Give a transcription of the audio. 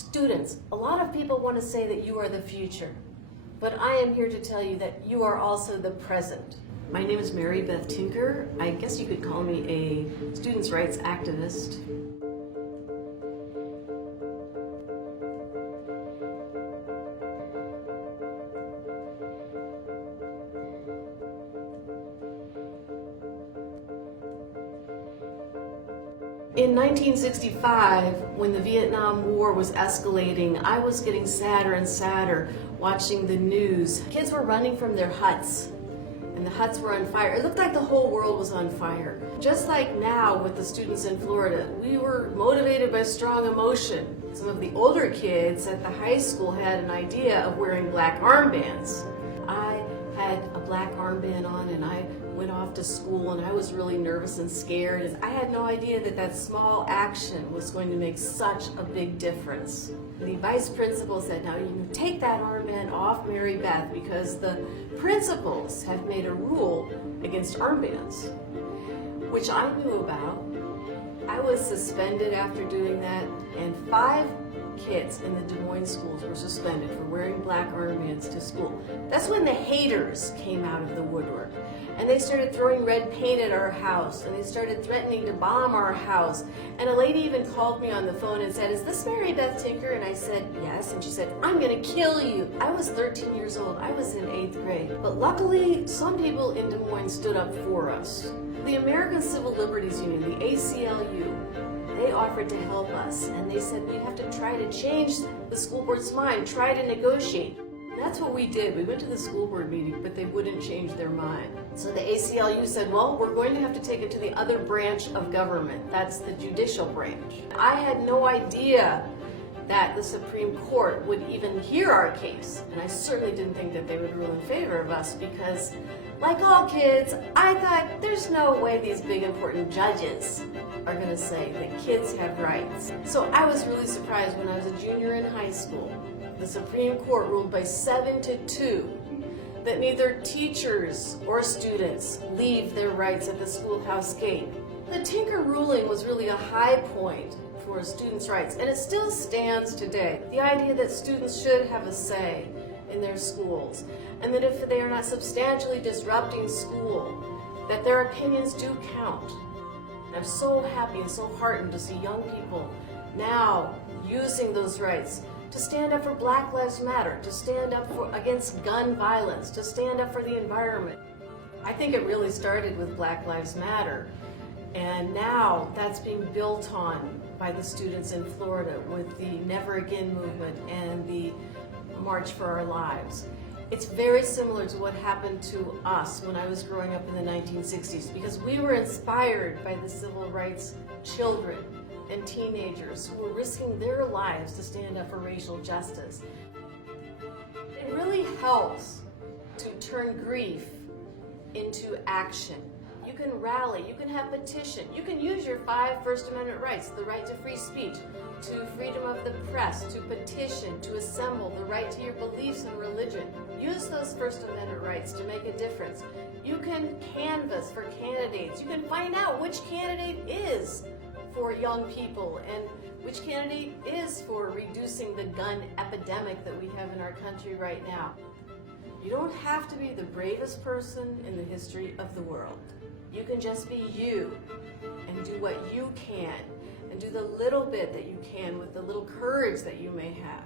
Students, a lot of people want to say that you are the future, but I am here to tell you that you are also the present. My name is Beth Tinker. I guess you could call me a students' rights activist. In 1965, when the Vietnam War was escalating, I was getting sadder and sadder watching the news. Kids were running from their huts, and the huts were on fire. It looked like the whole world was on fire. Just like now with the students in Florida, we were motivated by strong emotion. Some of the older kids at the high school had an idea of wearing black armbands. I had a black armband on and I went off to school and I was really nervous and scared. And I had no idea that that small action was going to make such a big difference. The vice principal said, now you take that armband off Mary Beth because the principals have made a rule against armbands, which I knew about. I was suspended after doing that, and 5 kids in the Des Moines schools were suspended for wearing black armbands to school. That's when the haters came out of the woodwork. And they started throwing red paint at our house, and they started threatening to bomb our house. And a lady even called me on the phone and said, "Is this Mary Beth Tinker?" And I said, "Yes." And she said, "I'm gonna kill you." I was 13 years old. I was in 8th grade. But luckily, some people in Des Moines stood up for us. The American Civil Liberties Union, the ACLU, they offered to help us, and they said we'd have to try to change the school board's mind, try to negotiate. That's what we did. We went to the school board meeting, but they wouldn't change their mind. So the ACLU said, well, we're going to have to take it to the other branch of government. That's the judicial branch. I had no idea that the Supreme Court would even hear our case, and I certainly didn't think that they would rule in favor of us because, like all kids, I thought there's no way these big important judges are going to say that kids have rights. So I was really surprised when I was a junior in high school. The Supreme Court ruled by 7-2 that neither teachers or students leave their rights at the schoolhouse gate. The Tinker ruling was really a high point for students' rights, and it still stands today. The idea that students should have a say in their schools, and that if they are not substantially disrupting school, that their opinions do count. And I'm so happy and so heartened to see young people now using those rights to stand up for Black Lives Matter, to stand up against gun violence, to stand up for the environment. I think it really started with Black Lives Matter, and now that's being built on by the students in Florida with the Never Again movement and the March for Our Lives. It's very similar to what happened to us when I was growing up in the 1960s, because we were inspired by the civil rights children and teenagers who were risking their lives to stand up for racial justice. It really helps to turn grief into action. You can rally, you can have petition, you can use your 5 First Amendment rights, the right to free speech, to freedom of the press, to petition, to assemble, the right to your beliefs and religion. Use those First Amendment rights to make a difference. You can canvass for candidates. You can find out which candidate is for young people and which candidate is for reducing the gun epidemic that we have in our country right now. You don't have to be the bravest person in the history of the world. You can just be you and do what you can and do the little bit that you can with the little courage that you may have.